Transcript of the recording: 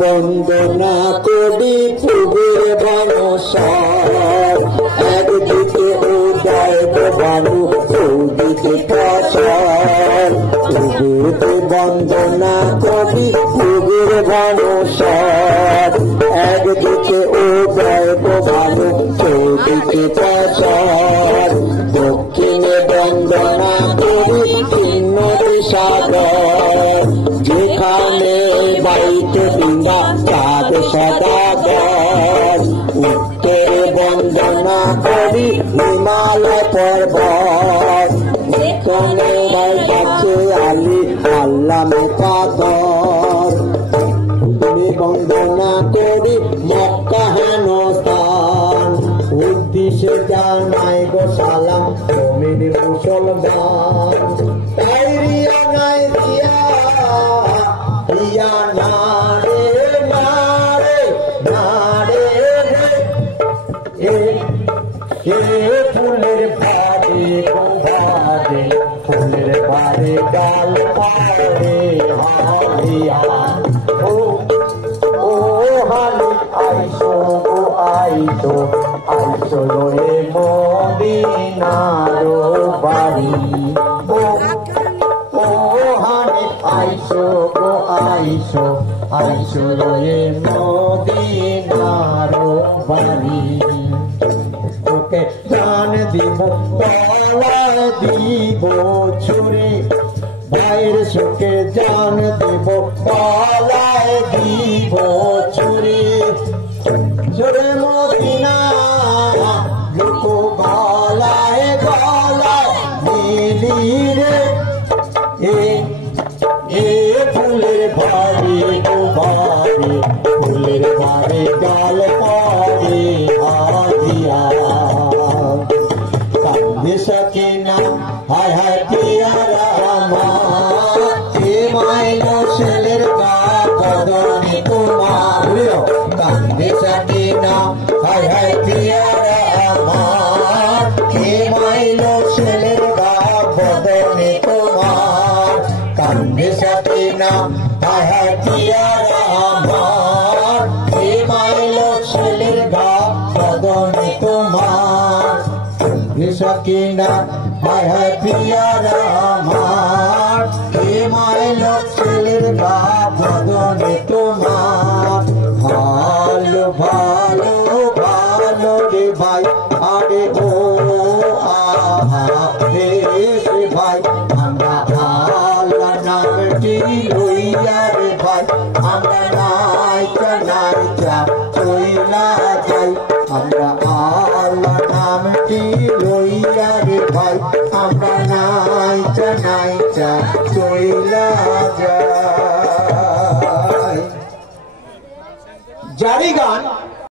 বন্দনা করি পুবের বনসার, একদিকে উদয় বানু চৌদিকে প্রসার। পুবেতে বন্দনা করি পুবের বনসার, একদিকে উদয় বানু চৌদিকে প্রসার। দক্ষিণে বন্দনা করি চিহ্ন সাগর, যেখানে বাইতে বৃন্দা চাঁদ সদাগর। উত্তরে বন্দনা করি হিমালয় পর্বত, দক্ষিণে বাইতে আলী আল্লামে পাথর। বন্দনা করি মক্কা হেনস্থান, উদ্দেশ্যে জানাই গো সালাম জমির মুসলমান। তাই রিয়া নাই রিয়া রিয়া নারে নারে নারে রে, এ ফুলের ভারে গো ভারে, ফুলের ভারে গাল পারে হারিয়া। ও ও হালি আইসো গো আইসো, আইসো রে মদিনার বাড়ি। ও হালি আইসো গো আইসো, আইসো রে মদিনার বাড়ি। তোকে জান দিব পালা দিব ছুরি, ভাইয়ের সুখে জান দিব পালায় দিব ছুরি। জোরে মদিনা লুকো গলায় গলায় মিলি রে, এ ফুলের ভারি গো ভারি, ফুলের ভারি গাল পারে হারিয়া। কান্দে সকিনা হায় হায় পিয়ারা আমার, এ মাইলো ছেলের গা কদমে তোমার। কান্দে সকিনা হায় হায় পিয়ারা আমার, এ মাইলো ছেলের গা কদমে তোমার। কান্দে সকিনা হায় হায় পিয়ারা আমার, এ মাইলো ছেলের গা কদমে তোমার। সকিনা হায় হায় পিয়ারা আমার, এ মাইলো ছেলের গা বদনে তোমার। ভালো ভালো ভালো রে ভাই, আরে ও আহা রে ভাই, আমরা আল্লাহ নামটি লইয়া রে ভাই, আমরা নাইচা নাইচা চইলা যাই। আমরা আল্লাহ নামটি লইয়া রে ভাই, আমরা নাইচা নাইচা চইলা যাই। জারি গান